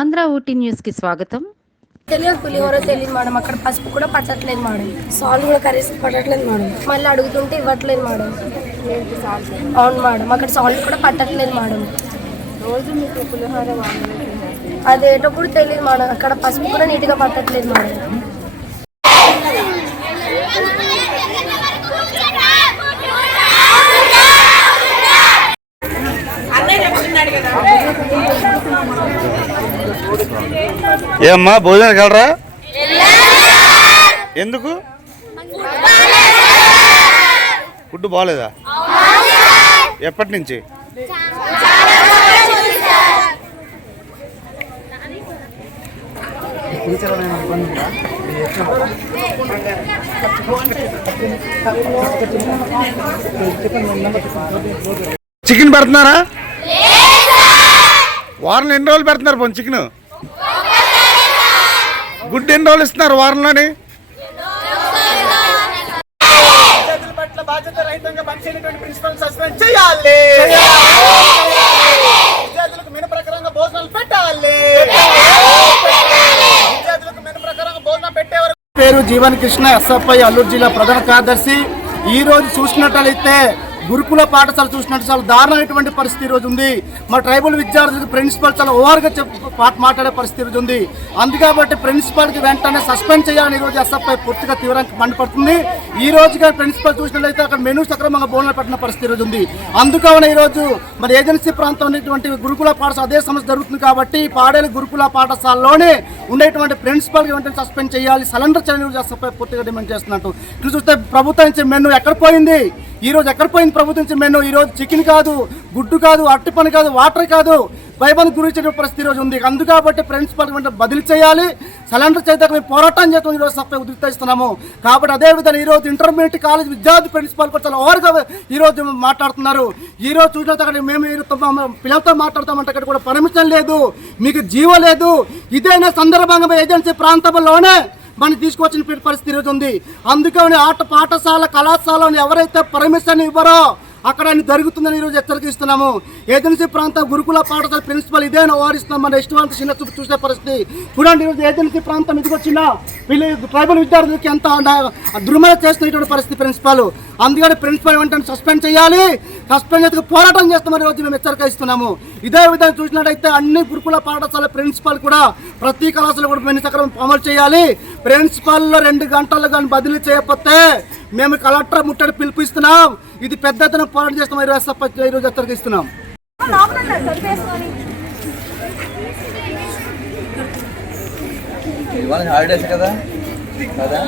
కన్నడ ఊటీ న్యూస్కి స్వాగతం. తెలియదు పులిహోర తెలియదు మేడం. అక్కడ పసుపు కూడా పట్టట్లేదు మేడం. సాల్ట్ కూడా కర్రీస్ పట్టట్లేదు మేడం. మళ్ళీ అడుగుతుంటే ఇవ్వట్లేదు మేడం. అవును మేడం. అక్కడ సాల్ట్ కూడా పట్టట్లేదు మేడం. రోజు మీకు పులిహోర అదేటప్పుడు తెలియదు మేడం. అక్కడ పసుపు కూడా నీట్గా పట్టట్లేదు మేడం. ఏమ్మా భోజనానికి వెళ్ళరా? ఎందుకు? ఫుడ్ బాగాలేదా? ఎప్పటి నుంచి? చికెన్ పెడుతున్నారా? వారంలో ఎన్ని రోజులు పెడుతున్నారు పోనీ చికెన్? గుడ్డు ఎన్ని రోజులు ఇస్తున్నారు వారంలోని? విద్యార్థుల పట్ల బాధ్యత రహితంగా పనిచేయనటువంటి ప్రిన్సిపల్ సస్పెండ్ చేయాలి. విద్యార్థులకు మెను ప్రకారంగా భోజనాలు పెట్టాలి. విద్యార్థులకు మెను ప్రకారంగా భోజనం పెట్టే వరకు పేరు జీవన్ కృష్ణ ఎస్ఎఫ్ఐ అల్లూరు జిల్లా ప్రధాన కార్యదర్శి. ఈ రోజు చూసినట్లయితే గురుకుల పాఠశాల చూసినట్టు చాలా దారుణమైనటువంటి పరిస్థితి ఈరోజు ఉంది. మా ట్రైబల్ విద్యార్థులకు ప్రిన్సిపల్ చాలా ఓవర్గా చెప్పు పాట మాట్లాడే పరిస్థితి ఈరోజు ఉంది. అందుకాబట్టి ప్రిన్సిపల్కి వెంటనే సస్పెండ్ చేయాలని ఈ రోజు ఎస్ఎఫ్ఐ పూర్తిగా తీవ్రంగా మండిపడుతుంది. ఈ రోజుగా ప్రిన్సిపల్ చూసినట్లయితే అక్కడ మెనూ సక్రమంగా బోన్లు పెట్టిన పరిస్థితి ఈరోజు రోజు ఉంది. అందుకని ఈ రోజు మరి ఏజెన్సీ ప్రాంతం ఉన్నటువంటి గురుకుల పాఠశాల అదే సమస్య జరుగుతుంది కాబట్టి పాడేలు గురుకుల పాఠశాలలోనే ఉండేటువంటి ప్రిన్సిపల్కి వెంటనే సస్పెండ్ చేయాలి. సిలిండర్ చర్యలు ఎస్ఎఫ్ఐ పూర్తిగా డిమాండ్ చేస్తున్నట్టు. ఇక్కడ చూస్తే ప్రభుత్వం మెనూ ఎక్కడ పోయింది? ఈ రోజు ఎక్కడ పోయింది? ప్రభుత్వం ఇచ్చే ఈరోజు చికెన్ కాదు గుడ్డు కాదు అట్టి పని కాదు వాటర్ కాదు. బైబల్ గురించిన పరిస్థితి ఈరోజు రోజు ఉంది. అందుకు కాబట్టి ప్రిన్సిపల్ బదిలీ చేయాలి. సిలిండర్ చేత మేము పోరాటం చేస్తాం ఈరోజు సభ ఉద్రిస్తున్నాము కాబట్టి అదే విధంగా ఈరోజు ఇంటర్మీడియట్ కాలేజ్ విద్యార్థి ప్రిన్సిపాల్ కూడా చాలా ఓవర్గా ఈరోజు మాట్లాడుతున్నారు. ఈరోజు చూసినట్టు మేము పిల్లలతో మాట్లాడతామంటే అక్కడ కూడా పర్మిషన్ లేదు. మీకు జీవో లేదు. ఇదైనా సందర్భంగా ఏజెన్సీ ప్రాంతంలోనే మనం తీసుకొచ్చిన పరిస్థితి ఈరోజు ఉంది. అందుకని ఆట పాఠశాల కళాశాలను ఎవరైతే పర్మిషన్ ఇవ్వరో అక్కడ అన్ని జరుగుతుందని ఈరోజు హెచ్చరిక ఇస్తున్నాము. ఏజెన్సీ ప్రాంత గురుకుల పాఠశాల ప్రిన్సిపల్ ఇదేనా ఓవరిస్తున్నాం మన ఇష్టవంత చిన్న చూపు చూసే పరిస్థితి. చూడండి ఈరోజు ఏజెన్సీ ప్రాంతం ఇదికి వచ్చిన వీళ్ళు ట్రైబల్ విద్యార్థులకి ఎంత దుర్మల చేస్తున్నటువంటి పరిస్థితి ప్రిన్సిపాల్. అందుకని ప్రిన్సిపల్ వెంటనే సస్పెండ్ చేయాలి. సస్పెండ్ చేసి పోరాటం చేస్తామని రోజు మేము హెచ్చరిక ఇస్తున్నాము. ఇదే విధంగా చూసినట్టయితే అన్ని గురుకుల పాఠశాల ప్రిన్సిపల్ కూడా ప్రతి కళాశాల కూడా మెనిసక్రమం అమలు చేయాలి. ప్రిన్సిపాల్లో రెండు గంటలు కానీ బదిలీ చేయకపోతే మేము కలెక్టర్ ముట్టడి పిలిపిస్తున్నాం. ఇది పెద్ద ఎత్తున పోరాటం చేస్తాం ఈరోజు సప్ప- ఈరోజు హెచ్చరిక ఇస్తున్నాం. ఇవాళ హాలిడేస్ కదా? కదా?